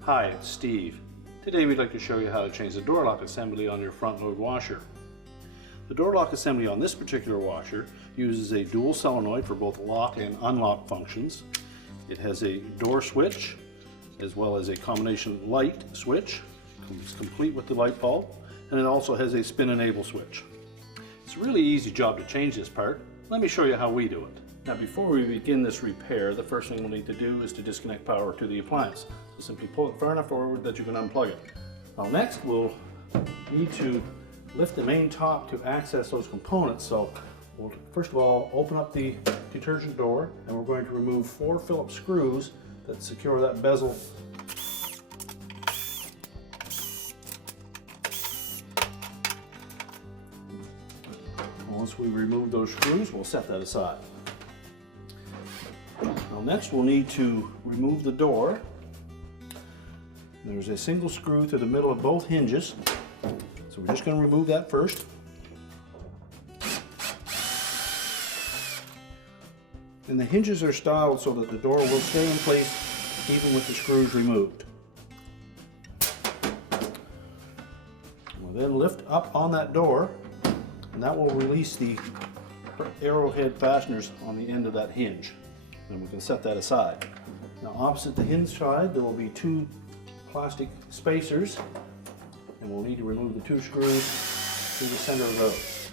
Hi, it's Steve. Today we'd like to show you how to change the door lock assembly on your front load washer. The door lock assembly on this particular washer uses a dual solenoid for both lock and unlock functions. It has a door switch as well as a combination light switch. It's complete with the light bulb, and it also has a spin enable switch. It's a really easy job to change this part. Let me show you how we do it. Now before we begin this repair, the first thing we'll need to do is to disconnect power to the appliance. So simply pull it far enough forward that you can unplug it. Now next we'll need to lift the main top to access those components. So we'll first of all open up the detergent door, and we're going to remove 4 Phillips screws that secure that bezel. Once we remove those screws, we'll set that aside. Now next we'll need to remove the door. There's a single screw through the middle of both hinges, so we're just going to remove that first. And the hinges are styled so that the door will stay in place even with the screws removed. We'll then lift up on that door, and that will release the arrowhead fasteners on the end of that hinge. And we can set that aside. Now opposite the hinge side there will be 2 plastic spacers, and we'll need to remove the 2 screws through the center of those.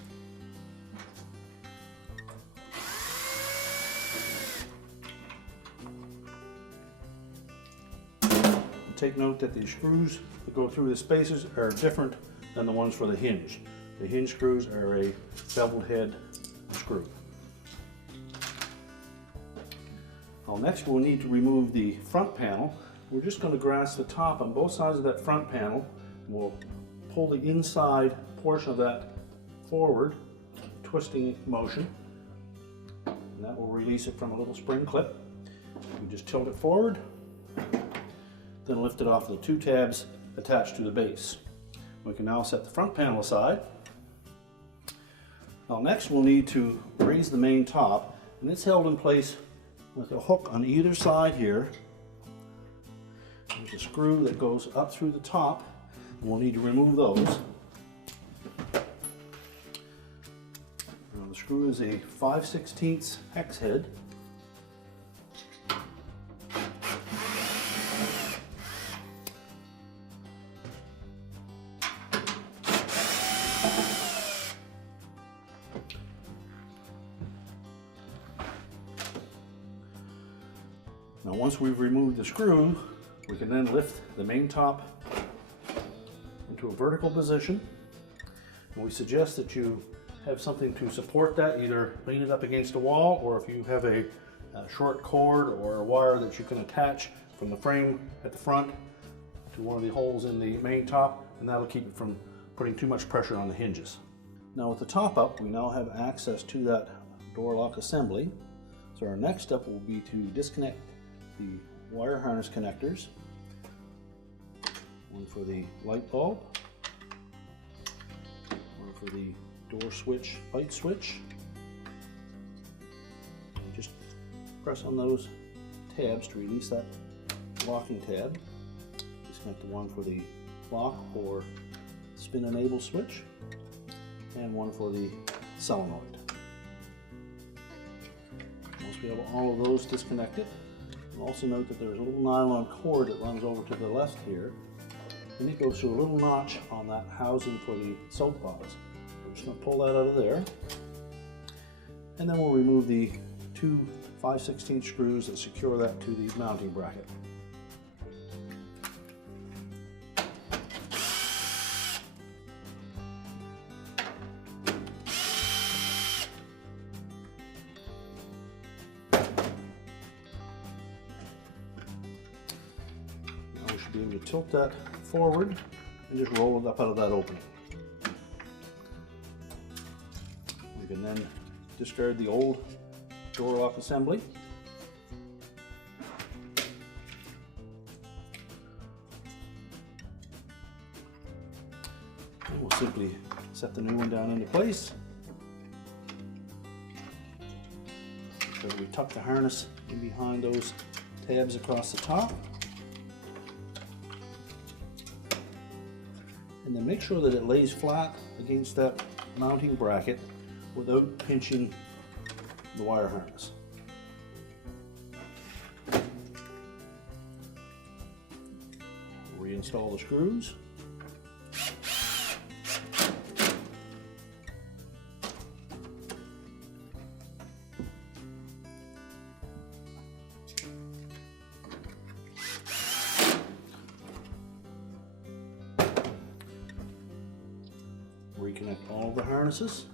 And take note that the screws that go through the spacers are different than the ones for the hinge. The hinge screws are a beveled head screw. Now next we'll need to remove the front panel. We're just going to grasp the top on both sides of that front panel. We'll pull the inside portion of that forward, twisting motion, and that will release it from a little spring clip. We just tilt it forward, then lift it off the 2 tabs attached to the base. We can now set the front panel aside. Now next we'll need to raise the main top, and it's held in place with a hook on either side here. There's a screw that goes up through the top, and we'll need to remove those. Now the screw is a 5/16 hex head. Now once we've removed the screw, we can then lift the main top into a vertical position, and we suggest that you have something to support that, either lean it up against a wall, or if you have a short cord or a wire that you can attach from the frame at the front to one of the holes in the main top, and that'll keep it from putting too much pressure on the hinges. Now with the top up, we now have access to that door lock assembly. So our next step will be to disconnect the wire harness connectors, one for the light bulb, one for the door switch, light switch. And just press on those tabs to release that locking tab. Disconnect the one for the lock or spin enable switch, and one for the solenoid. Once we have all of those disconnected, also note that there's a little nylon cord that runs over to the left here, and it goes through a little notch on that housing for the soap bottles. We're just going to pull that out of there, and then we'll remove the 2 5/16 screws that secure that to the mounting bracket. We should be able to tilt that forward and just roll it up out of that opening. We can then discard the old door lock assembly. We'll simply set the new one down into place. sure that we tuck the harness in behind those tabs across the top. And then make sure that it lays flat against that mounting bracket without pinching the wire harness. Reinstall the screws. Reconnect all of the harnesses,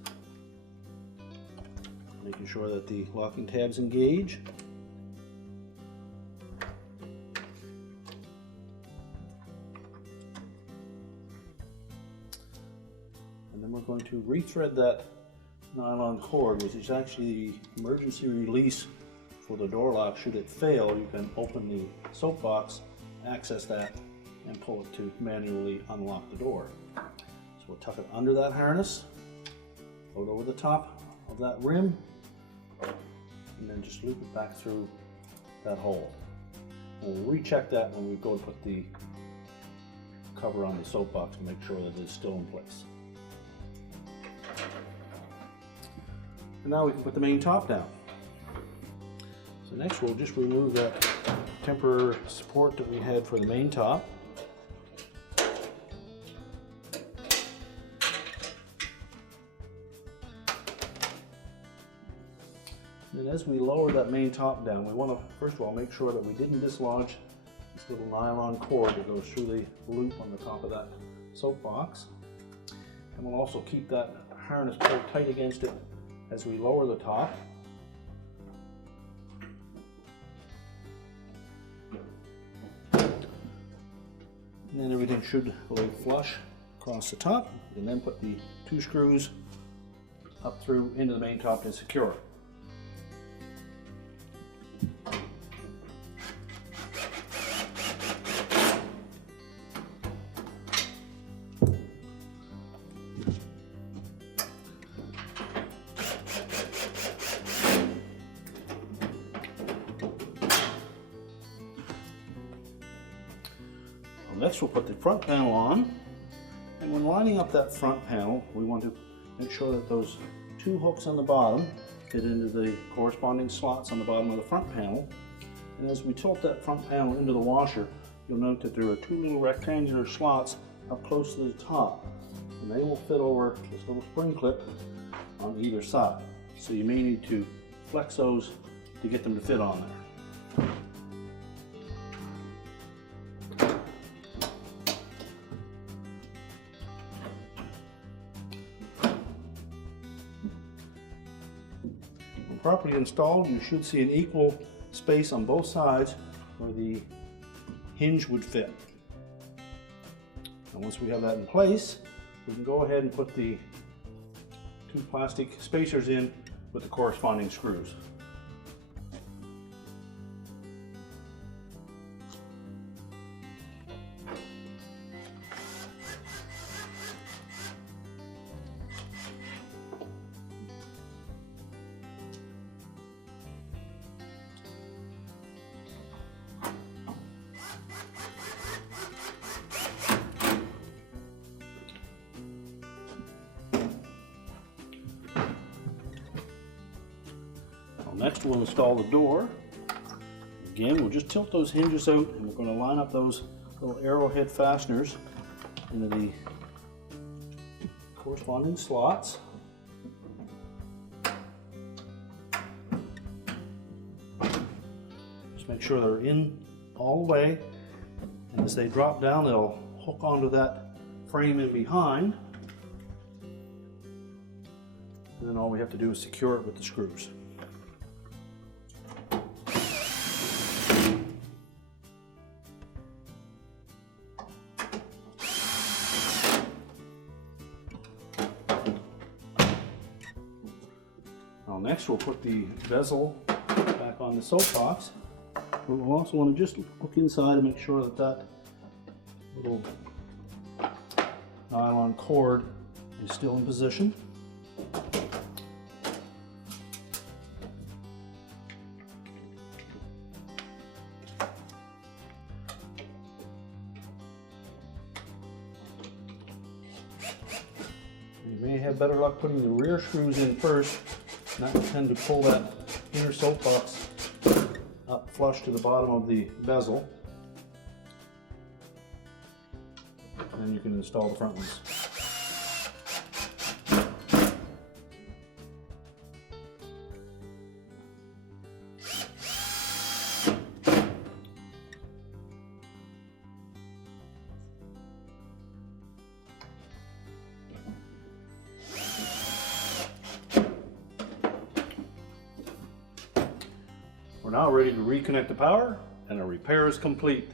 making sure that the locking tabs engage. And then we're going to rethread that nylon cord, which is actually the emergency release for the door lock. Should it fail, you can open the soap box, access that, and pull it to manually unlock the door. So we'll tuck it under that harness, load over the top of that rim, and then just loop it back through that hole. And we'll recheck that when we go to put the cover on the soap box to make sure that it's still in place. And now we can put the main top down. So next we'll just remove that temporary support that we had for the main top. And as we lower that main top down, we want to first of all make sure that we didn't dislodge this little nylon cord that goes through the loop on the top of that soap box. And we'll also keep that harness pulled tight against it as we lower the top. And then everything should lay flush across the top, and then put the 2 screws up through into the main top to secure it. Next we'll put the front panel on, and when lining up that front panel we want to make sure that those 2 hooks on the bottom fit into the corresponding slots on the bottom of the front panel. And as we tilt that front panel into the washer, you'll note that there are 2 little rectangular slots up close to the top, and they will fit over this little spring clip on either side. So you may need to flex those to get them to fit on there. Properly installed, you should see an equal space on both sides where the hinge would fit. And once we have that in place, we can go ahead and put the 2 plastic spacers in with the corresponding screws. Next we'll install the door. Again, we'll just tilt those hinges out, and we're going to line up those little arrowhead fasteners into the corresponding slots. Just make sure they're in all the way, and as they drop down they'll hook onto that frame in behind, and then all we have to do is secure it with the screws. Next we'll put the bezel back on the soap box. We'll also want to just look inside and make sure that that little nylon cord is still in position. have better luck putting the rear screws in first, not tend to pull that inner soapbox up flush to the bottom of the bezel. And then you can install the front ones. We're now ready to reconnect the power, and our repair is complete.